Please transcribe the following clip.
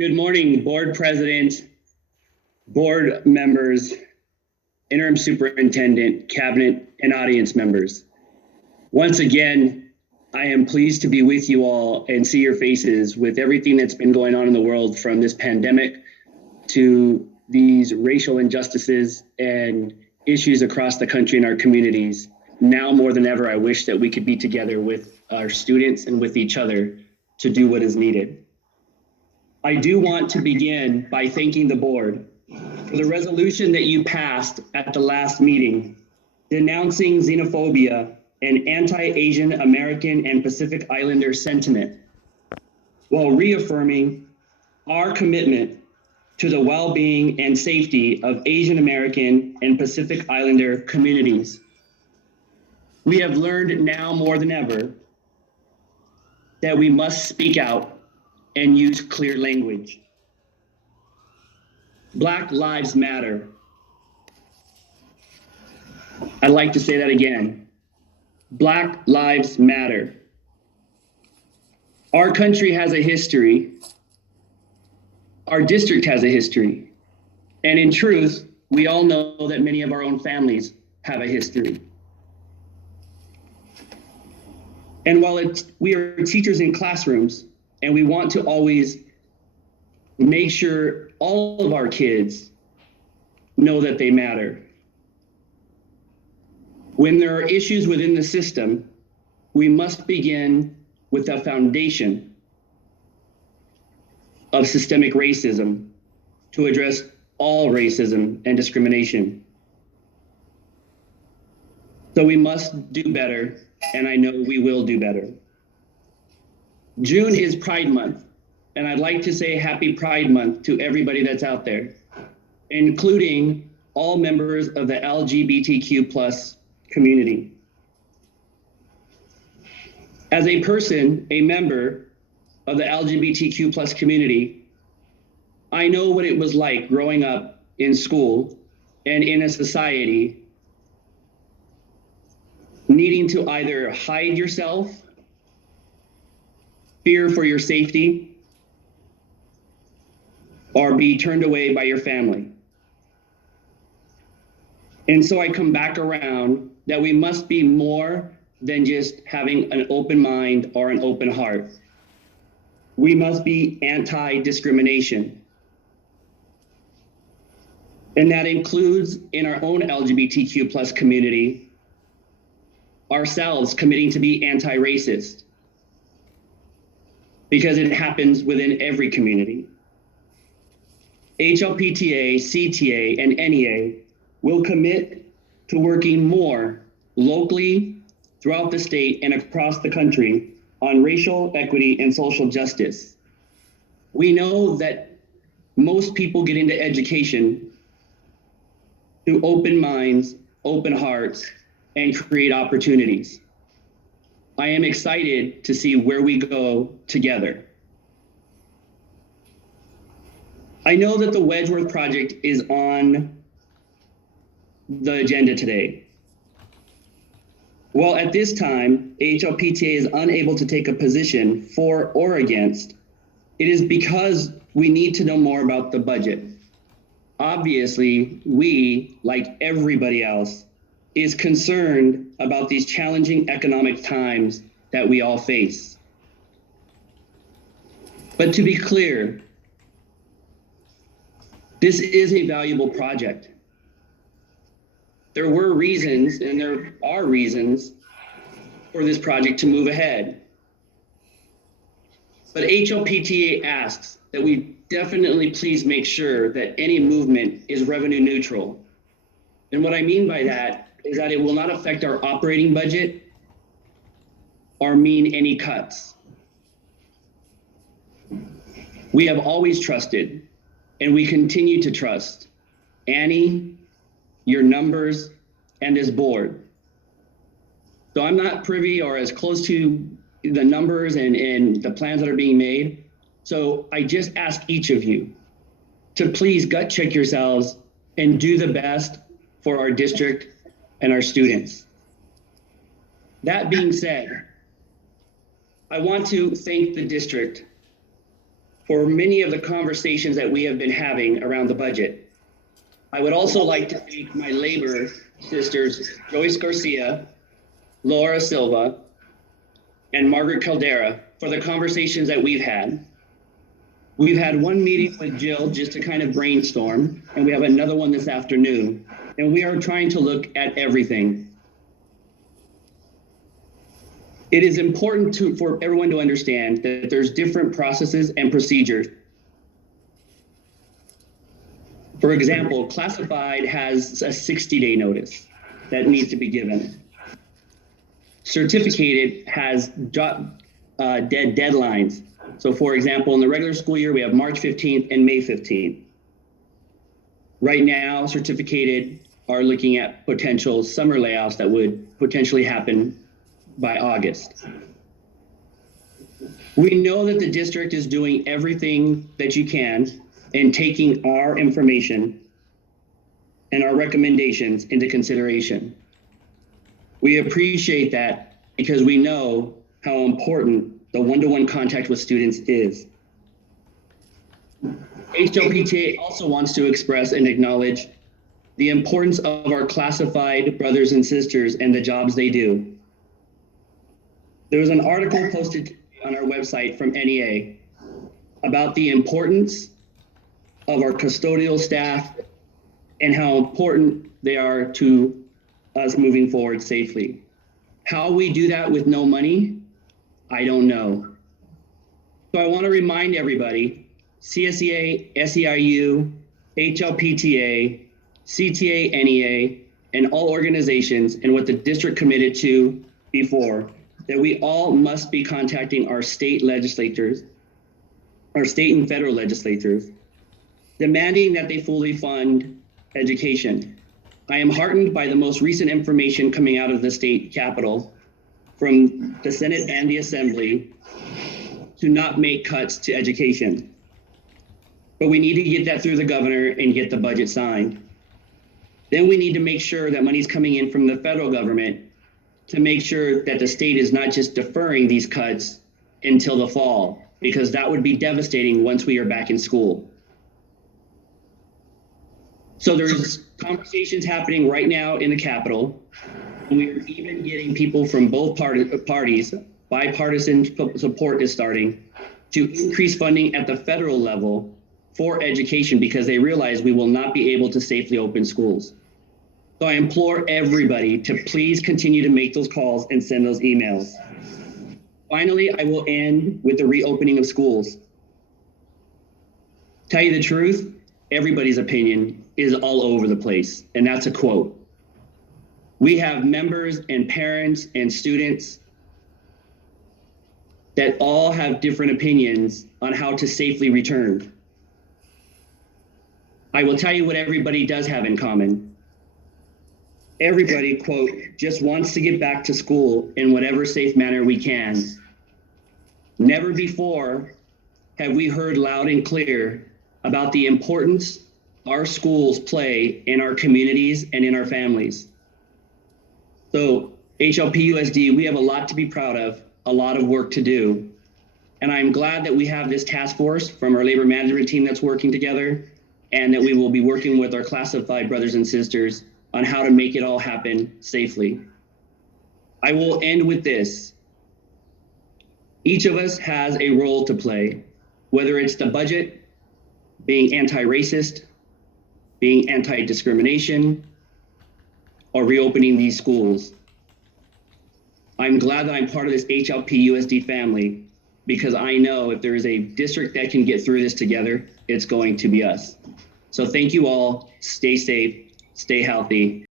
Good morning, board president, board members, interim superintendent, cabinet, and audience members. Once again, I am pleased to be with you all and see your faces with everything that's been going on in the world, from this pandemic to these racial injustices and issues across the country and our communities. Now more than ever, I wish that we could be together with our students and with each other to do what is needed. I do want to begin by thanking the board for the resolution that you passed at the last meeting, denouncing xenophobia and anti-Asian American and Pacific Islander sentiment, while reaffirming our commitment to the well-being and safety of Asian American and Pacific Islander communities. We have learned now more than ever that we must speak out and use clear language. Black lives matter. I'd like to say that again. Black lives matter. Our country has a history. Our district has a history. And in truth, we all know that many of our own families have a history. And while we are teachers in classrooms, and we want to always make sure all of our kids know that they matter, when there are issues within the system, we must begin with the foundation of systemic racism to address all racism and discrimination. So we must do better, and I know we will do better. June is Pride Month, and I'd like to say Happy Pride Month to everybody that's out there, including all members of the LGBTQ+ community. As a person, a member of the LGBTQ+ community, I know what it was like growing up in school and in a society needing to either hide yourself, fear for your safety, or be turned away by your family. And so I come back around that we must be more than just having an open mind or an open heart. We must be anti-discrimination. And that includes in our own LGBTQ+ community, ourselves committing to be anti-racist, because it happens within every community. HLPTA, CTA, and NEA will commit to working more locally throughout the state and across the country on racial equity and social justice. We know that most people get into education through open minds, open hearts, and create opportunities. I am excited to see where we go together. I know that the Wedgeworth project is on the agenda today. Well, at this time, HLPTA is unable to take a position for or against. It is because we need to know more about the budget. Obviously, we, like everybody else, is concerned about these challenging economic times that we all face. But to be clear, this is a valuable project. There were reasons, and there are reasons, for this project to move ahead. But HLPTA asks that we definitely please make sure that any movement is revenue neutral. And what I mean by that is that it will not affect our operating budget or mean any cuts. We have always trusted, and we continue to trust Annie, your numbers, and this board. So I'm not privy or as close to the numbers and the plans that are being made. So I just ask each of you to please gut check yourselves and do the best for our district and our students. That being said, I want to thank the district for many of the conversations that we have been having around the budget. I would also like to thank my labor sisters, Joyce Garcia, Laura Silva, and Margaret Caldera for the conversations that we've had. We've had one meeting with Jill just to kind of brainstorm, and we have another one this afternoon, and we are trying to look at everything. It is important for everyone to understand that there's different processes and procedures. For example, classified has a 60-day notice that needs to be given. Certificated has deadlines. So for example, in the regular school year, we have March 15th and May 15th. Right now, certificated are looking at potential summer layoffs that would potentially happen by August. We know that the district is doing everything that you can and taking our information and our recommendations into consideration. We appreciate that because we know how important the one-to-one contact with students is. HLPTA also wants to express and acknowledge the importance of our classified brothers and sisters and the jobs they do. There was an article posted on our website from NEA about the importance of our custodial staff and how important they are to us moving forward safely. How we do that with no money, I don't know. So I want to remind everybody, CSEA, SEIU, HLPTA, CTA, NEA, and all organizations and what the district committed to before, that we all must be contacting our state legislators, our state and federal legislators, demanding that they fully fund education. I am heartened by the most recent information coming out of the state capitol from the Senate and the Assembly to not make cuts to education. But we need to get that through the governor and get the budget signed. Then we need to make sure that money's coming in from the federal government to make sure that the state is not just deferring these cuts until the fall, because that would be devastating once we are back in school. So there's conversations happening right now in the Capitol. We're even getting people from both parties, bipartisan support is starting to increase funding at the federal level for education because they realize we will not be able to safely open schools. So I implore everybody to please continue to make those calls and send those emails. Finally, I will end with the reopening of schools. Tell you the truth, everybody's opinion is all over the place, and that's a quote. We have members and parents and students that all have different opinions on how to safely return. I will tell you what everybody does have in common. Everybody, quote, just wants to get back to school in whatever safe manner we can. Never before have we heard loud and clear about the importance our schools play in our communities and in our families. So HLPUSD, we have a lot to be proud of, a lot of work to do. And I'm glad that we have this task force from our labor management team that's working together, and that we will be working with our classified brothers and sisters on how to make it all happen safely. I will end with this. Each of us has a role to play, whether it's the budget, being anti-racist, being anti-discrimination, or reopening these schools. I'm glad that I'm part of this HLPUSD family because I know if there is a district that can get through this together, it's going to be us. So thank you all, stay safe, stay healthy.